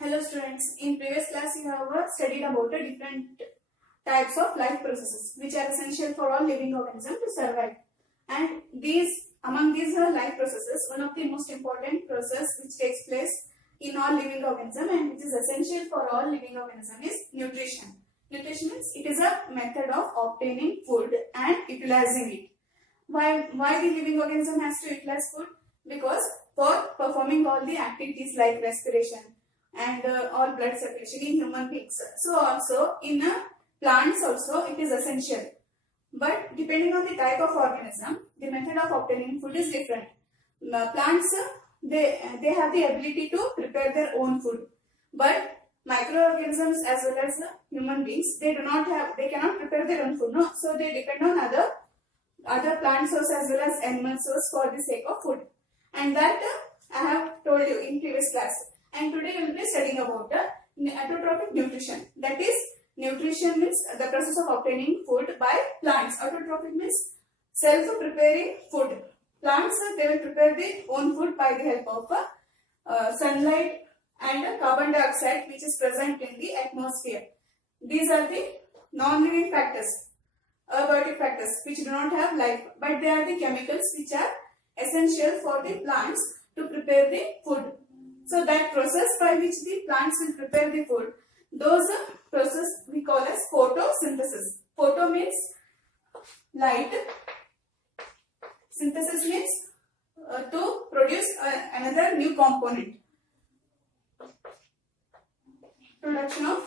Hello students, in previous class you have studied about the different types of life processes which are essential for all living organisms to survive. And among these life processes, one of the most important process which takes place in all living organisms and which is essential for all living organisms is nutrition. Nutrition means it is a method of obtaining food and utilizing it. Why the living organism has to utilize food? Because for performing all the activities like respiration and all blood circulation in human beings. So also in plants also it is essential. But depending on the type of organism, the method of obtaining food is different. Plants they have the ability to prepare their own food, but microorganisms as well as human beings they cannot prepare their own food. No, so they depend on other plant source as well as animal source for the sake of food, and that I have told you in previous class. And today we will be studying about autotrophic nutrition. That is, nutrition means the process of obtaining food by plants. Autotrophic means self-preparing food. Plants they will prepare their own food by the help of sunlight and carbon dioxide which is present in the atmosphere. These are the non-living factors, abiotic factors which do not have life, but they are the chemicals which are essential for the plants to prepare the food. So that process by which the plants will prepare the food, those process we call as photosynthesis. Photo means light, synthesis means to produce another new component. Production of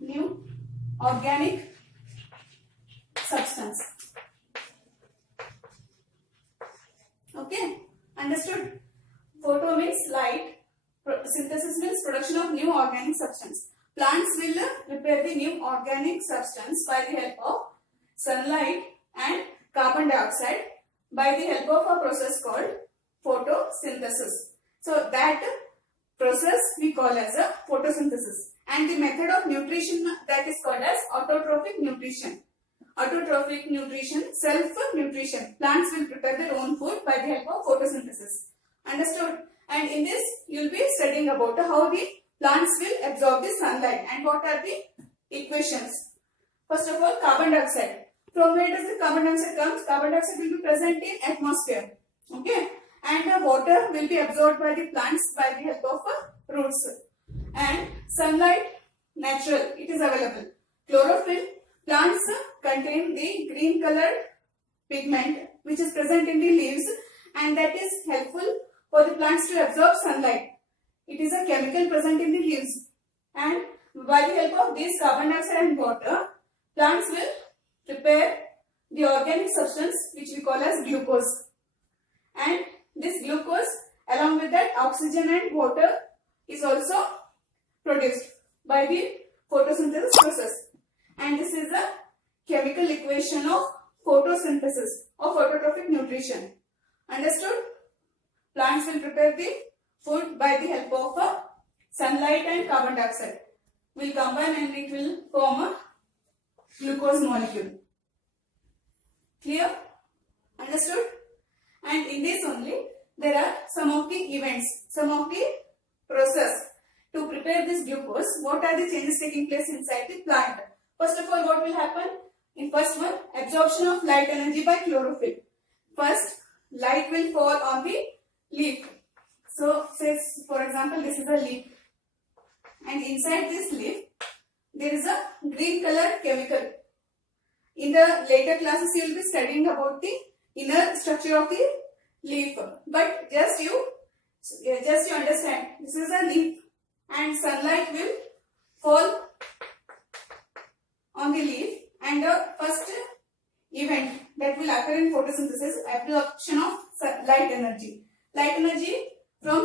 new organic substance. Okay, understood? Photo means light, synthesis means production of new organic substance. Plants will prepare the new organic substance by the help of sunlight and carbon dioxide by the help of a process called photosynthesis. So that process we call as a photosynthesis, and the method of nutrition that is called as autotrophic nutrition. Autotrophic nutrition, self-nutrition. Plants will prepare their own food by the help of photosynthesis. Understood? And in this, you will be studying about how the plants will absorb the sunlight and what are the equations. First of all, carbon dioxide. From where does the carbon dioxide come? Carbon dioxide will be present in atmosphere. Okay? And the water will be absorbed by the plants by the help of roots. And sunlight, natural, it is available. Chlorophyll. Plants contain the green colored pigment which is present in the leaves, and that is helpful for the plants to absorb sunlight. It is a chemical present in the leaves, and by the help of this carbon dioxide and water, plants will prepare the organic substance which we call as glucose. And this glucose along with that oxygen and water is also produced by the photosynthesis process. And this is the chemical equation of photosynthesis of autotrophic nutrition. Understood? Plants will prepare the food by the help of sunlight and carbon dioxide. Will combine and it will form a glucose molecule. Clear? Understood? And in this only there are some of the events, some of the process to prepare this glucose. What are the changes taking place inside the plant? First of all, what will happen? In first one, absorption of light energy by chlorophyll. First, light will fall on the leaf. So, say for example, this is a leaf, and inside this leaf, there is a green colored chemical. In the later classes, you will be studying about the inner structure of the leaf. But just you understand, this is a leaf, and sunlight will fall on the leaf, and the first event that will occur in photosynthesis, absorption of light energy. Light energy from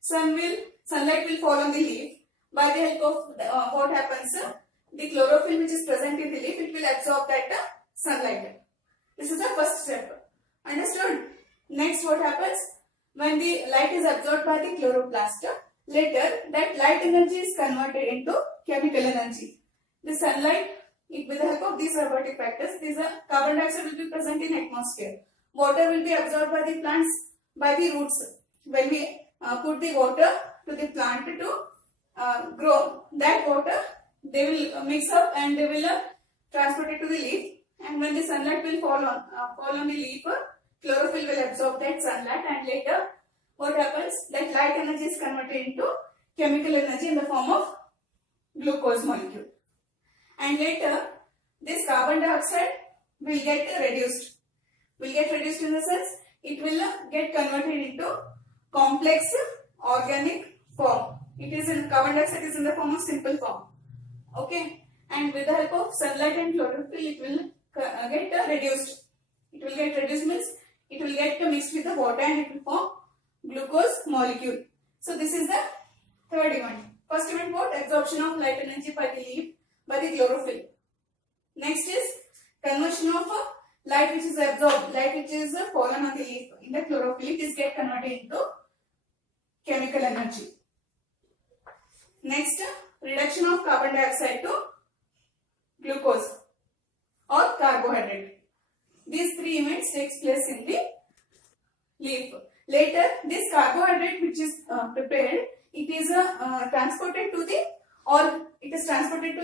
sunlight will fall on the leaf. By the help of what happens, the chlorophyll which is present in the leaf, it will absorb that sunlight. This is the first step. Understood? Next, what happens? When the light is absorbed by the chloroplast, later that light energy is converted into chemical energy. The sunlight, with the help of these abiotic factors, carbon dioxide will be present in atmosphere. Water will be absorbed by the plants by the roots. When we put the water to the plant to grow. That water they will mix up and they will transport it to the leaf. And when the sunlight will fall on the leaf, chlorophyll will absorb that sunlight, and later what happens? That light energy is converted into chemical energy in the form of glucose molecule. And later this carbon dioxide will get reduced. Will get reduced in the sense it will get converted into complex organic form. It is in carbon dioxide is in the form of simple form. Okay, and with the help of sunlight and chlorophyll, it will get reduced. It will get reduced means it will get mixed with the water and it will form glucose molecule. So this is the third event. First event what? Absorption of light energy by the leaf by the chlorophyll. Next is conversion of light which is absorbed, light which is fallen on the leaf in the chlorophyll. It is get converted into chemical energy. Next, reduction of carbon dioxide to glucose or carbohydrate. These three events takes place in the leaf. Later, this carbohydrate which is prepared, it is transported to